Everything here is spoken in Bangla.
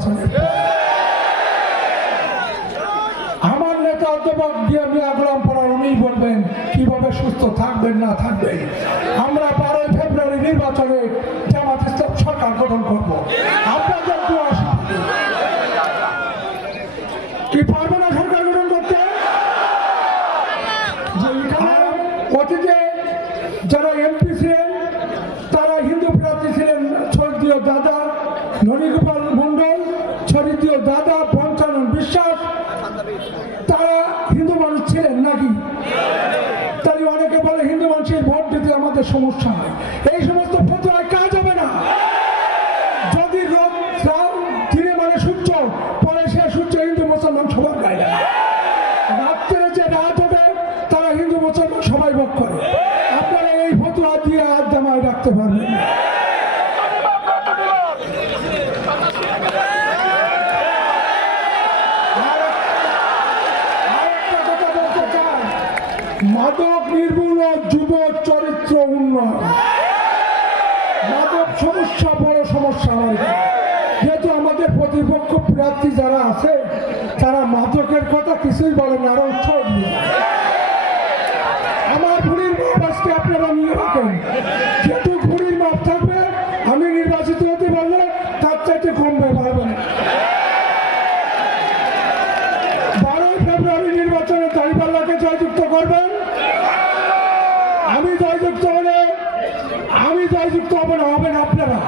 নির্বাচনের আমার নেতা অধ্যাপক মিয়া গোলাম পরার উনি বলবেন কিভাবে সুস্থ থাকবেন না থাকবেন। আমরা 12 ফেব্রুয়ারি নির্বাচনে জামাত ইসলাম সরকার গঠন করবো। আপনাদের কি পারবে না সরকার গঠন করতে? অতীতে যারা এমপি ছিলেন তারা হিন্দু প্রার্থী ছিলেন। স্বর্গীয় দাদা ননীগোপাল মন্ডল, স্বর্গীয় দাদা পঞ্চানন বিশ্বাস, তারা হিন্দু মানুষ ছিলেন নাকি? তাই অনেকে বলে হিন্দু মানুষের ভোট দিতে আমাদের সমস্যা হয়। এই সমস্ত ফতোয়ায় কাজ হবে না। যদি দিনে মানে সূর্য পরে সে সূর্য হিন্দু মুসলমান সবার গায়ে, রাত্রে যে রাত ওঠে তারা হিন্দু মুসলমান সবাই ভোগ করে। আপনারা এই ফতোয়া দিয়ে হাত জামায় রাখতে পারবেন না। মাদক নির্মূল, যুব চরিত্র উন্নয়ন, মাদক সমস্যা বড় সমস্যা নয়। যেহেতু আমাদের প্রতিপক্ষ প্রার্থী যারা আছে তারা মাদকের কথা কিছুই বলেন, আরো উৎসাহ দিয়ে আমার ভুড়ির মাপ আজকে আপনারা নিয়ে রাখেন। যেহেতু ভুড়ির মাপ থাকবে আমি নির্বাচিত হতে পারলে তার চাইতে কমবে পারবে না। 12 ফেব্রুয়ারি নির্বাচনে দাঁড়িপাল্লাকে জয়যুক্ত করবেন। আমি জয়যুক্ত হলে আমি জয়যুক্ত হবেন আপনারা।